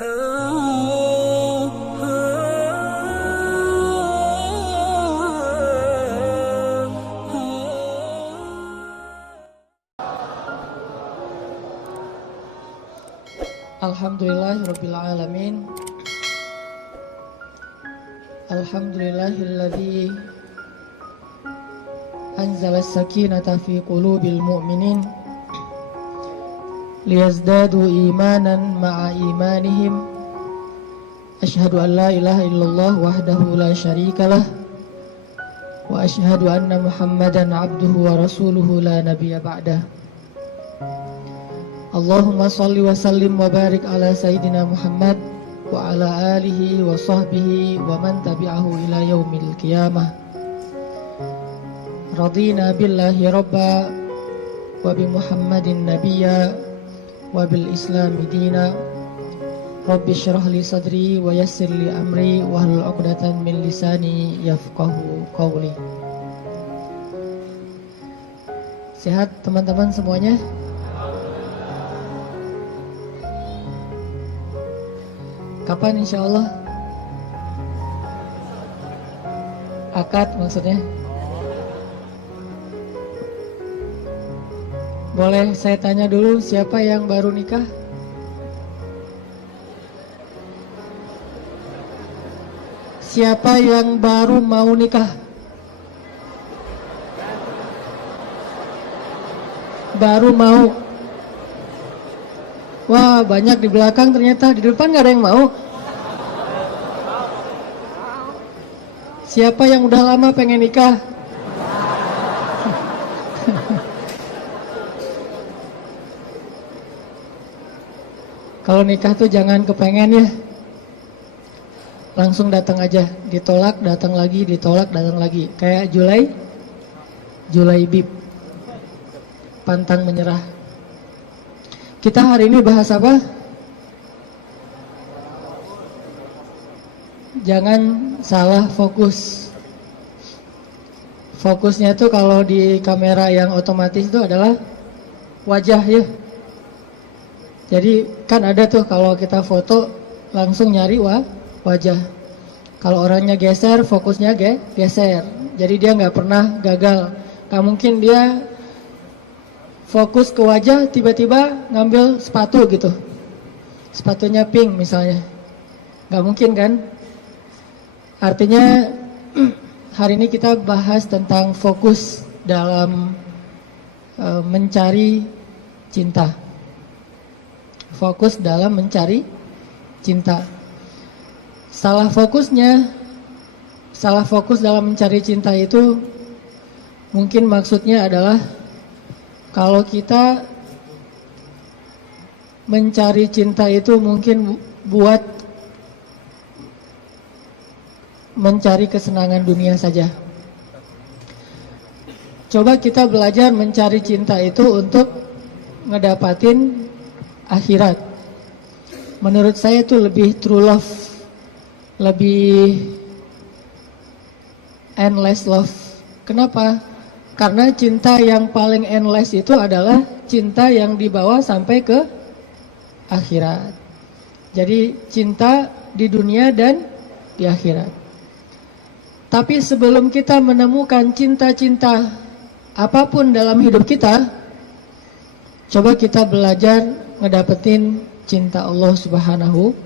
Alhamdulillahirabbil alamin. Alhamdulillahilladzi anzala as-sakinata fi qulubil mu'minin liyazdadu imanan ma'a imanihim. Asyhadu an la ilaha illallah wahdahu la syarikalah wa asyhadu anna Muhammadan abduhu wa rasuluhu la nabiyya ba'dah. Allahumma salli wa sallim wa barik ala Sayyidina Muhammad wa ala alihi wa sahbihi wa man tabi'ahu ila yaumil qiyamah. Radina billahi rabba wa bi Muhammadin nabiyya wa bil islami dina. Rabbi syrah li sadri wa yassir li amri wa hlul 'uqdatan min lisani yafqahu qawli. Sehat teman-teman semuanya? Kapan insyaallah? Akad maksudnya? Boleh saya tanya dulu, siapa yang baru nikah? Siapa yang baru mau nikah? Baru mau. Wah, banyak di belakang ternyata. Di depan gak ada yang mau. Siapa yang udah lama pengen nikah? Kalau nikah tuh jangan kepengen ya. Langsung datang aja. Ditolak, datang lagi, ditolak, datang lagi. Kayak Julaibib. Pantang menyerah. Kita hari ini bahas apa? Jangan salah fokus. Fokusnya tuh kalau di kamera yang otomatis itu adalah wajah ya. Jadi kan ada tuh kalau kita foto langsung nyari wajah. Kalau orangnya geser, fokusnya geser. Jadi dia nggak pernah gagal. Gak mungkin dia fokus ke wajah, tiba-tiba ngambil sepatu gitu. Sepatunya pink misalnya. Gak mungkin kan? Artinya hari ini kita bahas tentang fokus dalam mencari cinta. Fokus dalam mencari cinta. Salah fokus dalam mencari cinta itu mungkin maksudnya adalah kalau kita mencari cinta itu mungkin buat mencari kesenangan dunia saja. Coba kita belajar mencari cinta itu untuk ngedapatin akhirat. Menurut saya itu lebih true love, lebih endless love. Kenapa? Karena cinta yang paling endless itu adalah cinta yang dibawa sampai ke akhirat. Jadi cinta di dunia dan di akhirat. Tapi sebelum kita menemukan cinta-cinta apapun dalam hidup kita, coba kita belajar ngedapetin cinta Allah Subhanahu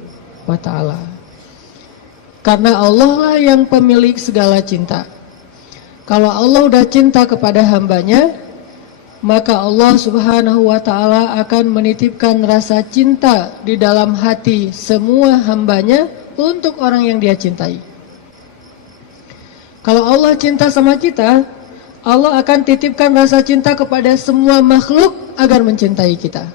wa ta'ala. Karena Allah lah yang pemilik segala cinta. Kalau Allah udah cinta kepada hambanya, maka Allah Subhanahu wa ta'ala akan menitipkan rasa cinta di dalam hati semua hambanya untuk orang yang dia cintai. Kalau Allah cinta sama kita, Allah akan titipkan rasa cinta kepada semua makhluk agar mencintai kita.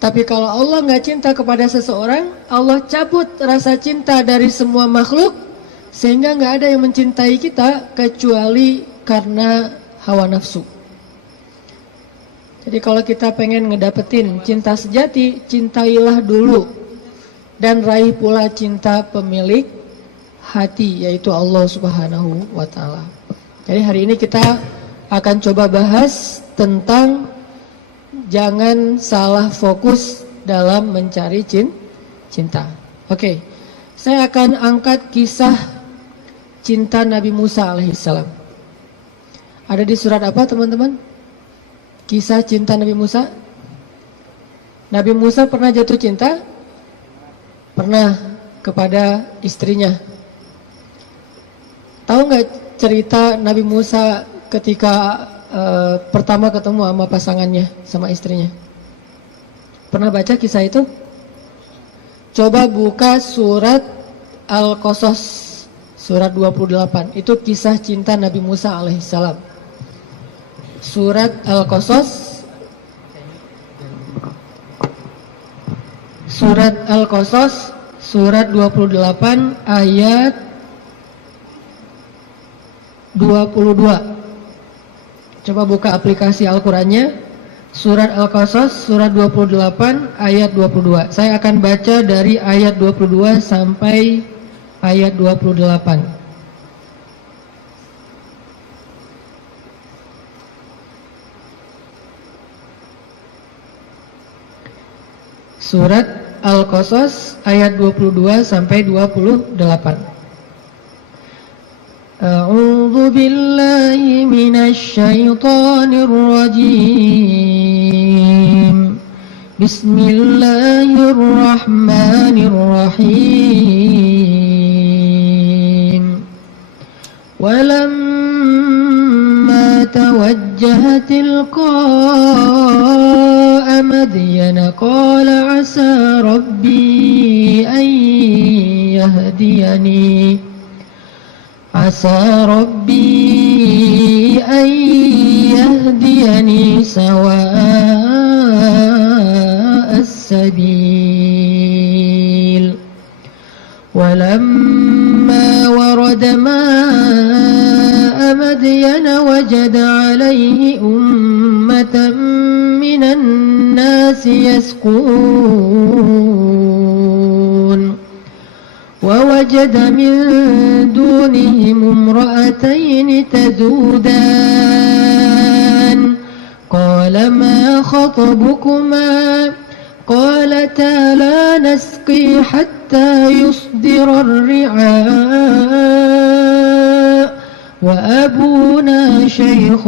Tapi kalau Allah nggak cinta kepada seseorang, Allah cabut rasa cinta dari semua makhluk, sehingga nggak ada yang mencintai kita kecuali karena hawa nafsu. Jadi kalau kita pengen ngedapetin cinta sejati, cintailah dulu dan raih pula cinta pemilik hati, yaitu Allah Subhanahu wa ta'ala. Jadi hari ini kita akan coba bahas tentang jangan salah fokus dalam mencari cinta. Oke, saya akan angkat kisah cinta Nabi Musa alaihissalam. Ada di surat apa teman-teman? Kisah cinta Nabi Musa. Nabi Musa pernah jatuh cinta? Pernah, kepada istrinya. Tahu nggak cerita Nabi Musa ketika pertama ketemu sama pasangannya, sama istrinya? Pernah baca kisah itu? Coba buka surat Al-Qasas, surat 28. Itu kisah cinta Nabi Musa alaihissalam. Surat Al-Qasas, surat Al-Qasas, surat 28 ayat 22. Coba buka aplikasi Al-Qur'annya. Surat Al-Qasas, surat 28 ayat 22. Saya akan baca dari ayat 22 sampai ayat 28. Surat Al-Qasas ayat 22 sampai 28. A'udzu billahi minasy syaithanir rajim. Bismillahirrahmanirrahim. Walamma tawajjaha tilqa'a Madyana qala 'asa rabbi an yahdiyani عسى ربي أن يهديني سواء السبيل ولما ورد ماء مدين وجد عليه أمة من الناس يسقون ووجد من دونهم امرأتين تذودان قال ما خطبكما قالتا لا نسقي حتى يصدر الرعاء وأبونا شيخ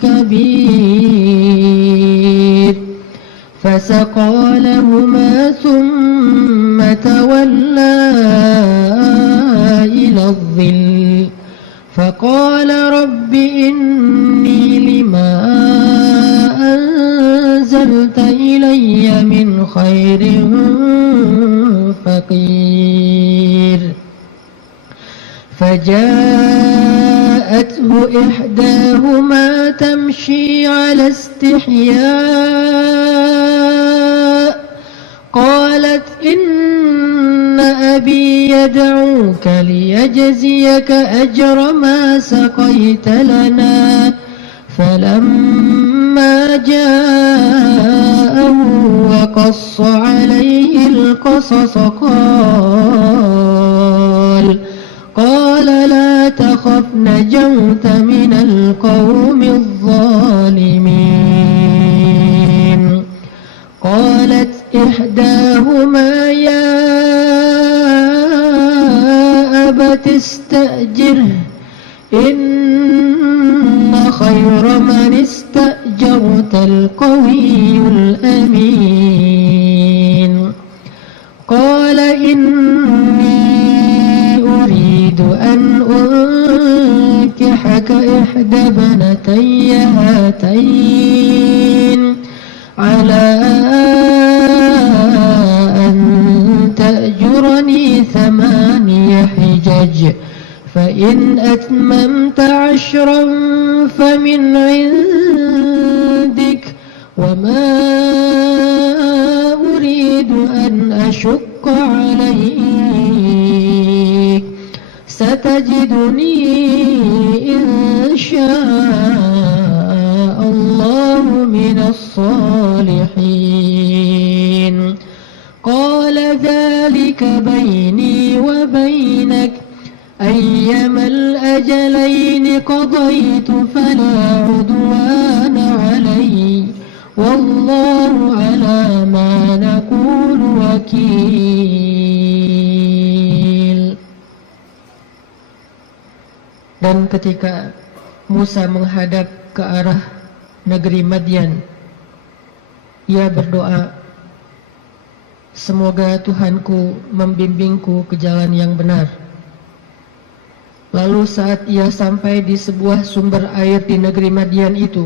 كبير فسقى لهما ثم تولى إلى الظل فقال رب إني لما أنزلت إلي من خير فقير فجاءته إحداهما تمشي على استحياء قالت إن أبي يدعوك ليجزيك أجر ما سقيت لنا فلما جاءه وقص عليه القصص قال لا تخف نجوت من القوم الظالمين قالت إحداهما يا أبت استأجره إن خير من استأجرت القوي الأمين قال إني أريد أن أنكحك إحدى ابنتي هاتين على أن تأجرني 8 حجج فإن أتممت 10 فمن عندك وما أريد أن أشق عليك ستجدني إن شاء الله من الصالحين قال ذلك بيني وبينك أيما الأجلين قضيت فلا عدوان علي wallahu ala ma naqulu wakil. Dan ketika Musa menghadap ke arah negeri Madian, ia berdoa, semoga Tuhanku membimbingku ke jalan yang benar. Lalu saat ia sampai di sebuah sumber air di negeri Madian itu,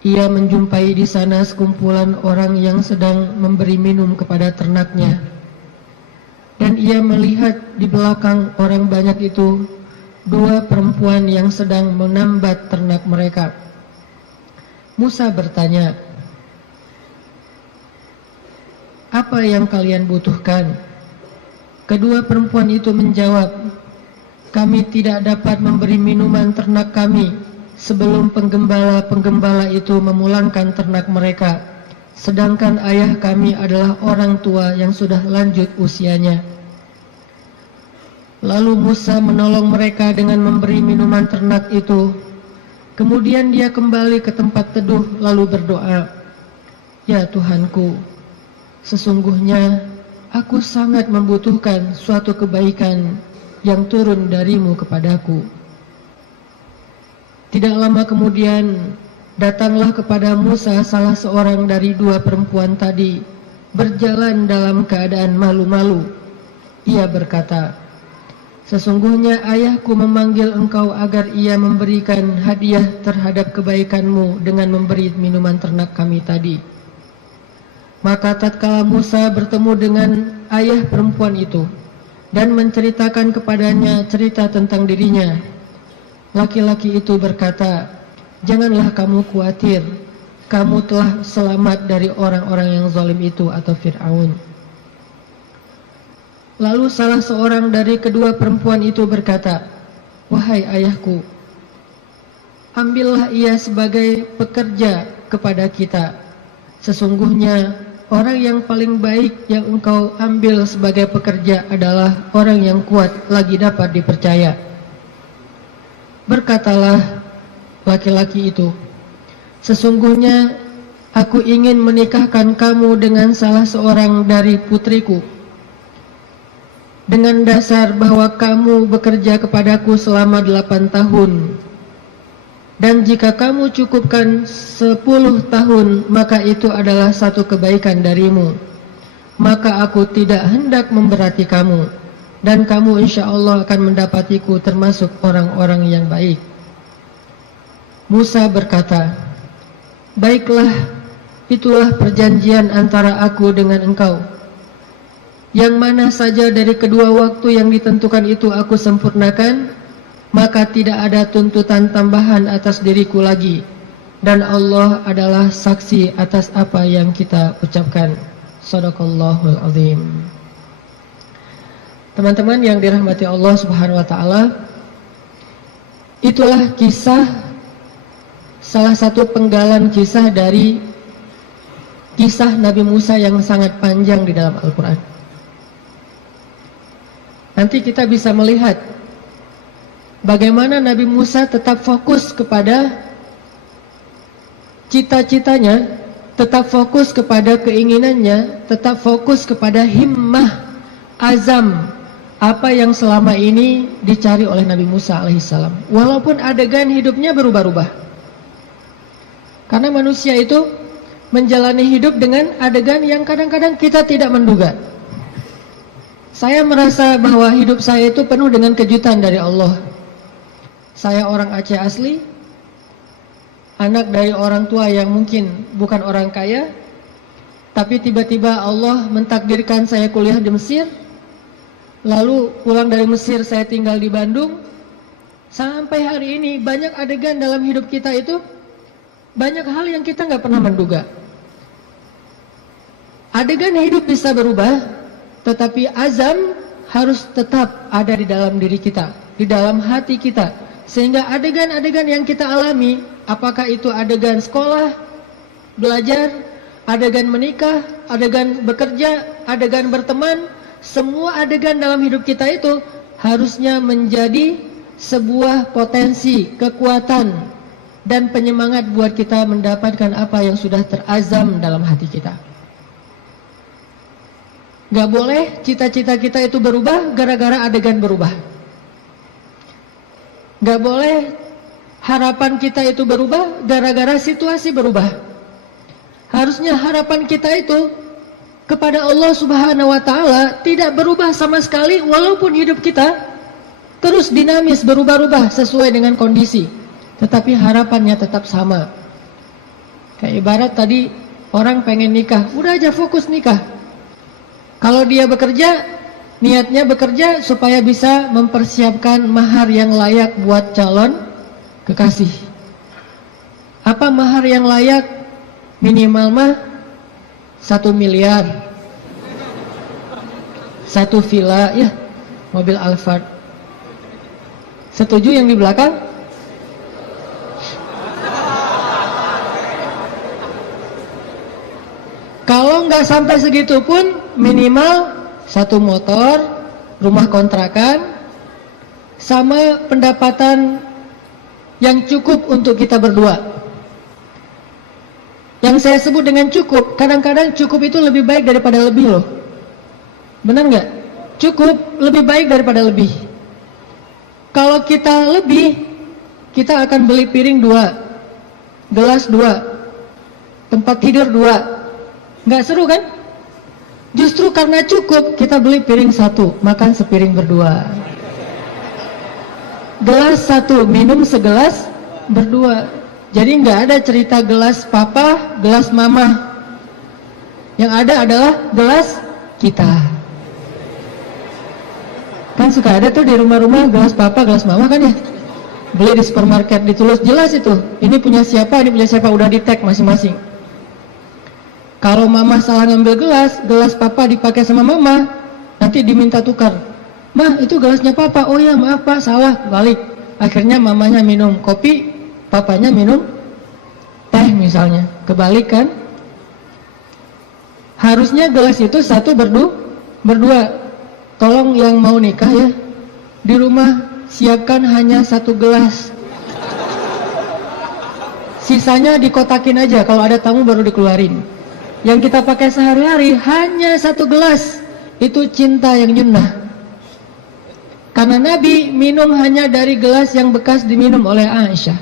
ia menjumpai di sana sekumpulan orang yang sedang memberi minum kepada ternaknya. Dan ia melihat di belakang orang banyak itu dua perempuan yang sedang menambat ternak mereka. Musa bertanya, apa yang kalian butuhkan? Kedua perempuan itu menjawab, kami tidak dapat memberi minuman ternak kami sebelum penggembala-penggembala itu memulangkan ternak mereka, sedangkan ayah kami adalah orang tua yang sudah lanjut usianya. Lalu Musa menolong mereka dengan memberi minuman ternak itu. Kemudian dia kembali ke tempat teduh lalu berdoa, ya Tuhanku, sesungguhnya aku sangat membutuhkan suatu kebaikan yang turun darimu kepadaku. Tidak lama kemudian datanglah kepada Musa salah seorang dari dua perempuan tadi, berjalan dalam keadaan malu-malu. Ia berkata, sesungguhnya ayahku memanggil engkau agar ia memberikan hadiah terhadap kebaikanmu dengan memberi minuman ternak kami tadi. Maka tatkala Musa bertemu dengan ayah perempuan itu dan menceritakan kepadanya cerita tentang dirinya, laki-laki itu berkata, janganlah kamu khawatir, kamu telah selamat dari orang-orang yang zalim itu atau Fir'aun. Lalu salah seorang dari kedua perempuan itu berkata, wahai ayahku, ambillah ia sebagai pekerja kepada kita. Sesungguhnya orang yang paling baik yang engkau ambil sebagai pekerja adalah orang yang kuat lagi dapat dipercaya. Berkatalah laki-laki itu, sesungguhnya aku ingin menikahkan kamu dengan salah seorang dari putriku, dengan dasar bahwa kamu bekerja kepadaku selama 8 tahun. Dan jika kamu cukupkan 10 tahun, maka itu adalah satu kebaikan darimu. Maka aku tidak hendak memberati kamu, dan kamu insya Allah akan mendapatiku termasuk orang-orang yang baik. Musa berkata, baiklah, itulah perjanjian antara aku dengan engkau. Yang mana saja dari kedua waktu yang ditentukan itu aku sempurnakan, maka tidak ada tuntutan tambahan atas diriku lagi, dan Allah adalah saksi atas apa yang kita ucapkan. Shadaqallahul azim. Teman-teman yang dirahmati Allah Subhanahu wa taala, itulah kisah, salah satu penggalan kisah dari kisah Nabi Musa yang sangat panjang di dalam Al-Quran. Nanti kita bisa melihat bagaimana Nabi Musa tetap fokus kepada cita-citanya, tetap fokus kepada keinginannya, tetap fokus kepada himmah, azam, apa yang selama ini dicari oleh Nabi Musa alaihissalam. Walaupun adegan hidupnya berubah-ubah. Karena manusia itu menjalani hidup dengan adegan yang kadang-kadang kita tidak menduga. Saya merasa bahwa hidup saya itu penuh dengan kejutan dari Allah. Saya orang Aceh asli, anak dari orang tua yang mungkin bukan orang kaya, tapi tiba-tiba Allah mentakdirkan saya kuliah di Mesir. Lalu pulang dari Mesir saya tinggal di Bandung. Sampai hari ini banyak adegan dalam hidup kita itu, banyak hal yang kita nggak pernah menduga. Adegan hidup bisa berubah, tetapi azam harus tetap ada di dalam diri kita, di dalam hati kita. Sehingga adegan-adegan yang kita alami, apakah itu adegan sekolah, belajar, adegan menikah, adegan bekerja, adegan berteman, semua adegan dalam hidup kita itu harusnya menjadi sebuah potensi, kekuatan dan penyemangat buat kita mendapatkan apa yang sudah terazam dalam hati kita. Gak boleh cita-cita kita itu berubah gara-gara adegan berubah. Gak boleh harapan kita itu berubah gara-gara situasi berubah. Harusnya harapan kita itu kepada Allah Subhanahu wa Ta'ala tidak berubah sama sekali, walaupun hidup kita terus dinamis, berubah-ubah sesuai dengan kondisi, tetapi harapannya tetap sama. Kayak ibarat tadi orang pengen nikah, udah aja fokus nikah. Kalau dia bekerja, niatnya bekerja supaya bisa mempersiapkan mahar yang layak buat calon kekasih. Apa mahar yang layak? Minimal mah 1 miliar, 1 villa, ya, mobil Alphard. Setuju yang di belakang? Kalau nggak sampai segitu pun minimal 1 motor, rumah kontrakan, sama pendapatan yang cukup untuk kita berdua. Yang saya sebut dengan cukup, kadang-kadang cukup itu lebih baik daripada lebih loh. Benar nggak? Cukup lebih baik daripada lebih. Kalau kita lebih, kita akan beli piring 2, gelas 2, tempat tidur 2. Nggak seru kan? Justru karena cukup, kita beli piring 1, makan sepiring berdua. Gelas 1, minum segelas berdua. Jadi nggak ada cerita gelas papa, gelas mama. Yang ada adalah gelas kita. Kan suka ada tuh di rumah-rumah gelas papa, gelas mama kan ya. Beli di supermarket, ditulis jelas itu. Ini punya siapa, ini punya siapa, udah di tag masing-masing. Kalau mama salah ngambil gelas, gelas papa dipakai sama mama, nanti diminta tukar. Mah, itu gelasnya papa. Oh ya, maaf pak, salah, balik. Akhirnya mamanya minum kopi, papanya minum teh misalnya. Kebalik kan? Harusnya gelas itu 1 berdua. Tolong yang mau nikah ya, di rumah siapkan hanya 1 gelas. Sisanya dikotakin aja, kalau ada tamu baru dikeluarin. Yang kita pakai sehari-hari hanya 1 gelas. Itu cinta yang nyunnah. Karena Nabi minum hanya dari gelas yang bekas diminum oleh Aisyah.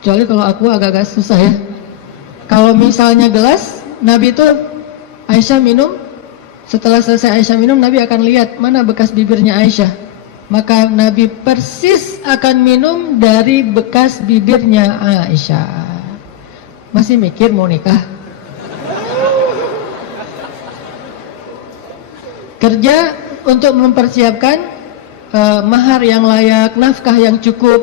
Kecuali kalau aku agak-agak susah ya. Kalau misalnya gelas, Nabi itu Aisyah minum, setelah selesai Aisyah minum, Nabi akan lihat mana bekas bibirnya Aisyah. Maka Nabi persis akan minum dari bekas bibirnya Aisyah. Masih mikir mau nikah? Kerja untuk mempersiapkan mahar yang layak, nafkah yang cukup.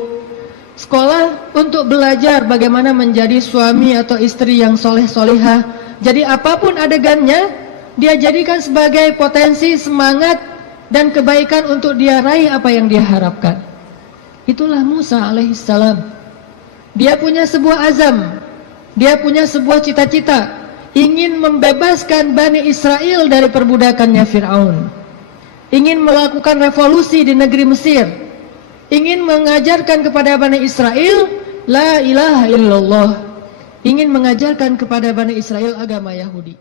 Sekolah untuk belajar bagaimana menjadi suami atau istri yang soleh-solehah. Jadi apapun adegannya, dia jadikan sebagai potensi, semangat, dan kebaikan untuk dia raih apa yang dia harapkan. Itulah Musa alaihissalam. Dia punya sebuah azam. Dia punya sebuah cita-cita, ingin membebaskan Bani Israel dari perbudakannya Fir'aun, ingin melakukan revolusi di negeri Mesir, ingin mengajarkan kepada Bani Israel la ilaha illallah, ingin mengajarkan kepada Bani Israel agama Yahudi.